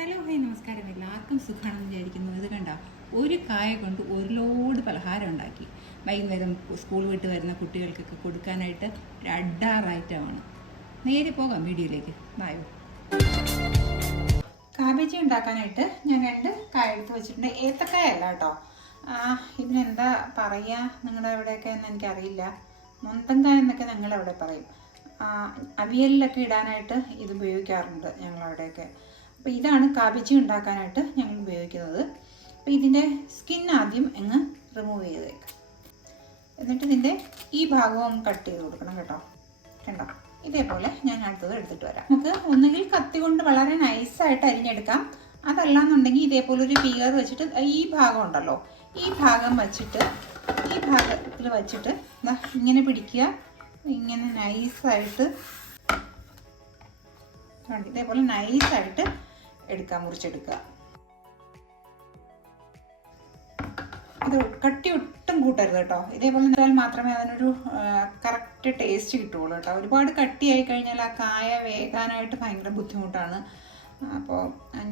Hello hi നമസ്കാരം. എല്ലാവർക്കും സുഖമാണെന്ന് വിചാരിക്കുന്നു. ഇത് കണ്ട ഒരു കായ കൊണ്ട് ഒരു ലോഡ് പലഹാരം ഉണ്ടാക്കി വൈകുന്നേരം സ്കൂൾ വിട്ട് വരുന്ന കുട്ടികൾക്കൊക്കെ കൊടുക്കാനായിട്ട് ഒരു അഡാർ ഐറ്റമാണ്. നേരെ പോകാം വീഡിയോയിലേക്ക്. ബായോ. കാബേജ് ഉണ്ടാക്കാനായിട്ട് ഞാൻ 2 കായ എടുത്ത് വെച്ചിട്ടുണ്ട്. ഏത്തക്കായ അല്ല കേട്ടോ. ഇതിനെന്താ പറയുക നിങ്ങളുടെ എവിടെയൊക്കെ എന്ന് എനിക്കറിയില്ല. മുന്തങ്കായ എന്നൊക്കെ ഞങ്ങളവിടെ പറയും. അവിയലിലൊക്കെ ഇടാനായിട്ട് ഇത് ഉപയോഗിക്കാറുണ്ട് ഞങ്ങളവിടെയൊക്കെ. അപ്പോൾ ഇതാണ് കാബേജ് ഉണ്ടാക്കാനായിട്ട് ഞങ്ങൾ ഉപയോഗിക്കുന്നത്. അപ്പോൾ ഇതിൻ്റെ സ്കിൻ ആദ്യം അങ്ങ് റിമൂവ് ചെയ്തേക്കാം. എന്നിട്ട് ഇതിൻ്റെ ഈ ഭാഗവും കട്ട് ചെയ്ത് കൊടുക്കണം കേട്ടോ. കണ്ടോ, ഇതേപോലെ ഞാൻ അടുത്തത് എടുത്തിട്ട് വരാം. നമുക്ക് ഒന്നുകിൽ കത്തി കൊണ്ട് വളരെ നൈസായിട്ട് അരിഞ്ഞെടുക്കാം. അതല്ലാന്നുണ്ടെങ്കിൽ ഇതേപോലെ ഒരു പീലർ വെച്ചിട്ട് ഈ ഭാഗം ഉണ്ടല്ലോ, ഈ ഭാഗം വച്ചിട്ട് ഈ ഭാഗത്തിൽ വച്ചിട്ട് ഇങ്ങനെ പിടിക്കുക. ഇങ്ങനെ നൈസായിട്ട് ഇതേപോലെ നൈസായിട്ട് എടുക്കാം, മുറിച്ചെടുക്കുക. ഇത് കട്ടി ഒട്ടും കൂട്ടരുത് കേട്ടോ. ഇതേപോലെ എന്നാൽ മാത്രമേ അതിനൊരു കറക്റ്റ് ടേസ്റ്റ് കിട്ടുള്ളൂ കേട്ടോ. ഒരുപാട് കട്ടിയായി കഴിഞ്ഞാൽ ആ കായ വേകാനായിട്ട് ഭയങ്കര ബുദ്ധിമുട്ടാണ്. അപ്പോൾ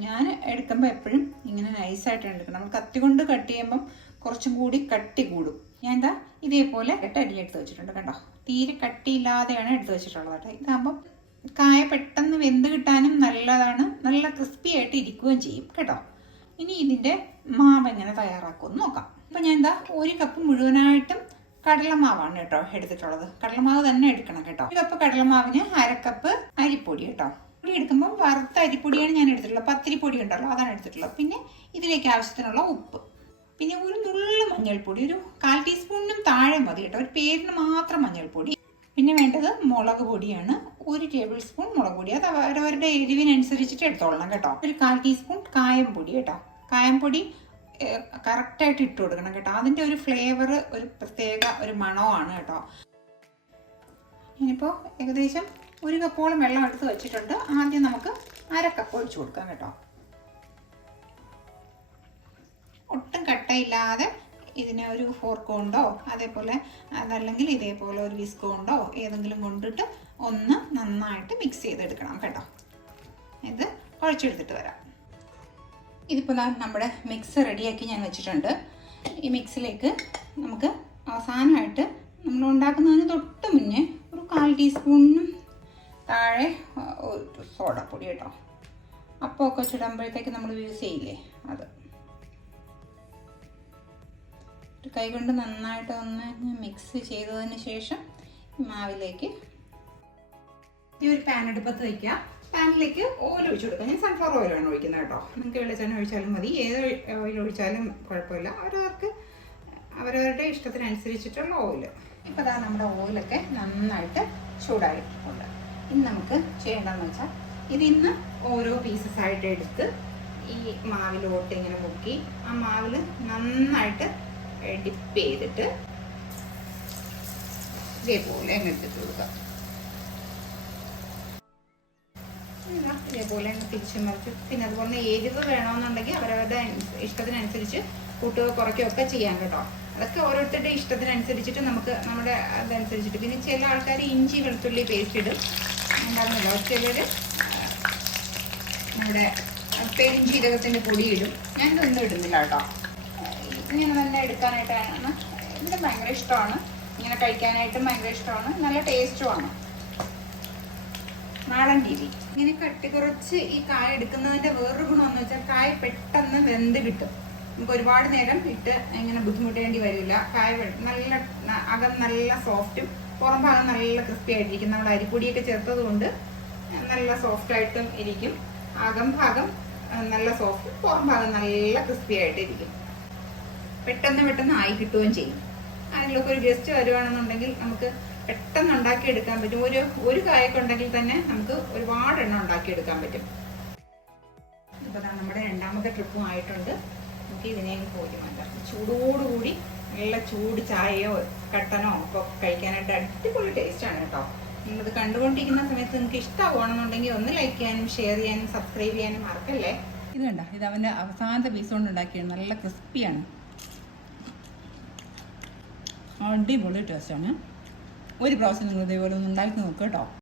ഞാൻ എടുക്കുമ്പോൾ എപ്പോഴും ഇങ്ങനെ നൈസായിട്ടാണ് എടുക്കണം. നമ്മൾ കത്തി കൊണ്ട് കട്ട് ചെയ്യുമ്പം കുറച്ചും കൂടി കട്ടി കൂടും. ഞാൻ എന്താ ഇതേപോലെ അരിഞ്ഞെടുത്ത് വെച്ചിട്ടുണ്ട് കണ്ടോ. തീരെ കട്ടിയില്ലാതെയാണ് എടുത്ത് വെച്ചിട്ടുള്ളത് കേട്ടോ. ഇതാകുമ്പം കായ പെട്ടെന്ന് വെന്ത് കിട്ടാനും നല്ലതാണ്, നല്ല ക്രിസ്പി ആയിട്ട് ഇരിക്കുകയും ചെയ്യും കേട്ടോ. ഇനി ഇതിൻ്റെ മാവ് എങ്ങനെ തയ്യാറാക്കുമെന്ന് നോക്കാം. അപ്പം ഞാൻ എന്താ 1 കപ്പ് മുഴുവനായിട്ടും കടലമാവാണ് കേട്ടോ എടുത്തിട്ടുള്ളത്. കടലമാവ് തന്നെ എടുക്കണം കേട്ടോ. 1 കപ്പ് കടലമാവിന് 1/2 കപ്പ് അരിപ്പൊടി കേട്ടോ. പൊടി എടുക്കുമ്പോൾ വറുത്ത അരിപ്പൊടിയാണ് ഞാൻ എടുത്തിട്ടുള്ളത്. പത്തിരിപ്പൊടി ഉണ്ടല്ലോ അതാണ് എടുത്തിട്ടുള്ളത്. പിന്നെ ഇതിലേക്ക് ആവശ്യത്തിനുള്ള ഉപ്പ്, പിന്നെ ഒരു നുള്ളു മഞ്ഞൾപ്പൊടി, ഒരു 1/4 ടീസ്പൂണിനും താഴെ മതി കേട്ടോ. ഒരു പേരിന് മാത്രം മഞ്ഞൾപ്പൊടി. പിന്നെ വേണ്ടത് മുളക് പൊടിയാണ്. 1 ടേബിൾ സ്പൂൺ മുളക് പൊടി. അത് അവരവരുടെ എരിവിനനുസരിച്ചിട്ട് എടുത്തോളണം കേട്ടോ. ഒരു 1/4 ടീസ്പൂൺ കായം പൊടി കേട്ടോ. കായം പൊടി കറക്റ്റായിട്ട് ഇട്ട് കൊടുക്കണം കേട്ടോ. അതിൻ്റെ ഒരു ഫ്ലേവർ, ഒരു പ്രത്യേക ഒരു മണമാണ് കേട്ടോ. ഞാനിപ്പോൾ ഏകദേശം 1 കപ്പോളം വെള്ളം എടുത്ത് വെച്ചിട്ടുണ്ട്. ആദ്യം നമുക്ക് 1/2 കപ്പ് ഒഴിച്ചു കൊടുക്കാം കേട്ടോ. ഒട്ടും കട്ടയില്ലാതെ ഇതിനെ ഒരു ഫോർക്ക് കൊണ്ടോ അതേപോലെ അതല്ലെങ്കിൽ ഇതേപോലെ ഒരു വിസ്ക് കൊണ്ടോ ഏതെങ്കിലും കൊണ്ടിട്ട് ഒന്ന് നന്നായിട്ട് മിക്സ് ചെയ്തെടുക്കണം കേട്ടോ. ഇത് കുഴച്ചെടുത്തിട്ട് വരാം. ഇതിപ്പോൾ നമ്മുടെ മിക്സ് റെഡിയാക്കി ഞാൻ വെച്ചിട്ടുണ്ട്. ഈ മിക്സിലേക്ക് നമുക്ക് അവസാനമായിട്ട് നമ്മൾ ഉണ്ടാക്കുന്നതിന് തൊട്ട് മുന്നേ ഒരു 1/4 ടീസ്പൂണിനും താഴെ ഒരു സോഡാപ്പൊടി കേട്ടോ. അപ്പമൊക്കെ ചുടുമ്പോഴത്തേക്ക് നമ്മൾ യൂസ് ചെയ്യില്ലേ അത്. കൈകൊണ്ട് നന്നായിട്ട് ഒന്ന് മിക്സ് ചെയ്തതിന് ശേഷം മാവിലേക്ക് ഈ ഒരു പാൻ അടുപ്പത്ത് വയ്ക്കുക. പാനിലേക്ക് ഓയിൽ ഒഴിച്ചു കൊടുക്കുക. ഞാൻ സൺഫ്ലവർ ഓയിലാണ് ഒഴിക്കുന്നത് കേട്ടോ. നിങ്ങൾക്ക് വെളിച്ചെണ്ണ ഒഴിച്ചാലും മതി, ഏത് ഓയിൽ ഒഴിച്ചാലും കുഴപ്പമില്ല. അവരവരുടെ ഇഷ്ടത്തിനനുസരിച്ചിട്ടുള്ള ഓയിൽ. ഇപ്പോൾ അതാ നമ്മുടെ ഓയിലൊക്കെ നന്നായിട്ട് ചൂടായിട്ടുണ്ട്. ഇനി നമുക്ക് ചെയ്യേണ്ടതെന്ന് വെച്ചാൽ ഇതിന്ന് ഓരോ പീസസ് ആയിട്ട് എടുത്ത് ഈ മാവിലോട്ട് ഇങ്ങനെ മുക്കി ആ മാവിൽ നന്നായിട്ട് ഡിപ്പ് ചെയ്തിട്ട് ഇതേപോലെ അങ്ങ് എടുത്തിട്ട് കൊടുക്കുക. ഇതേപോലെ അങ്ങ് തിരിച്ചു മറിച്ച്. പിന്നെ അതുപോലെ എരിവ് വേണമെന്നുണ്ടെങ്കിൽ അവരവരുടെ ഇഷ്ടത്തിനനുസരിച്ച് കൂട്ടുകയോ കുറയ്ക്കുകയോ ഒക്കെ ചെയ്യാം കേട്ടോ. അതൊക്കെ ഓരോരുത്തരുടെ ഇഷ്ടത്തിനനുസരിച്ചിട്ട് നമുക്ക് നമ്മുടെ അതനുസരിച്ചിട്ട്. പിന്നെ ചില ആൾക്കാർ ഇഞ്ചി വെളുത്തുള്ളി പേസ്റ്റ് ഇടും, ഉണ്ടാകുന്നല്ലോ. ചിലർ നമ്മുടെ പെരുംജീരകത്തിൻ്റെ പൊടി ഇടും. ഞാനിതൊന്നും ഇടുന്നില്ല കേട്ടോ. ഇങ്ങനെ തന്നെ എടുക്കാനായിട്ടാണ്. ഇതിന് ഭയങ്കര ഇഷ്ടമാണ്, ഇങ്ങനെ കഴിക്കാനായിട്ടും ഭയങ്കര ഇഷ്ടമാണ്, നല്ല ടേസ്റ്റുമാണ്. നാടൻ രീതി. ഇങ്ങനെ കട്ടി കുറച്ച് ഈ കായ എടുക്കുന്നതിൻ്റെ വേറൊരു ഗുണമെന്ന് വെച്ചാൽ കായ പെട്ടെന്ന് വെന്ത് കിട്ടും. നമുക്ക് ഒരുപാട് നേരം ഇട്ട് ഇങ്ങനെ ബുദ്ധിമുട്ടേണ്ടി വരില്ല. കായ നല്ല അകം നല്ല സോഫ്റ്റും പുറം ഭാഗം നല്ല ക്രിസ്പി ആയിട്ടിരിക്കും. നമ്മൾ അരിപ്പൊടിയൊക്കെ ചേർത്തത് കൊണ്ട് നല്ല സോഫ്റ്റായിട്ടും ഇരിക്കും. അകം ഭാഗം നല്ല സോഫ്റ്റും പുറം ഭാഗം നല്ല ക്രിസ്പി ആയിട്ടിരിക്കും. പെട്ടെന്ന് ആയി കിട്ടുകയും ചെയ്യും. അതിലൊക്കെ ഒരു ഗസ്റ്റ് വരുവാണെന്നുണ്ടെങ്കിൽ നമുക്ക് പെട്ടെന്ന് ഉണ്ടാക്കിയെടുക്കാൻ പറ്റും. ഒരു കായൊക്കെ ഉണ്ടെങ്കിൽ തന്നെ നമുക്ക് ഒരുപാട് എണ്ണം ഉണ്ടാക്കിയെടുക്കാൻ പറ്റും. ഇപ്പോൾ നമ്മുടെ 2ാമത്തെ ട്രിപ്പും ആയിട്ടുണ്ട്. നമുക്ക് ഇതിനെയും പോയി മാറ്റാം. ചൂടോടുകൂടി നല്ല ചൂട് ചായയോ കട്ടനോ ഒക്കെ കഴിക്കാനായിട്ട് അടിപൊളി ടേസ്റ്റാണ് കേട്ടോ. നിങ്ങളിത് കണ്ടുകൊണ്ടിരിക്കുന്ന സമയത്ത് നിങ്ങൾക്ക് ഇഷ്ടമാണെന്നുണ്ടെങ്കിൽ ഒന്ന് ലൈക്ക് ചെയ്യാനും ഷെയർ ചെയ്യാനും സബ്സ്ക്രൈബ് ചെയ്യാനും മറക്കല്ലേ. ഇത് കണ്ടോ, ഇത് അവൻ്റെ അവസാനത്തെ പീസ് കൊണ്ട് ഉണ്ടാക്കിയാണ്. നല്ല ക്രിസ്പിയാണ്, അടിപൊളി ടേസ്റ്റാണ്. ഒരു പ്രാവശ്യം നിങ്ങൾ ഇതേപോലെ ഒന്ന് ഉണ്ടാക്കി നോക്കുക കേട്ടോ.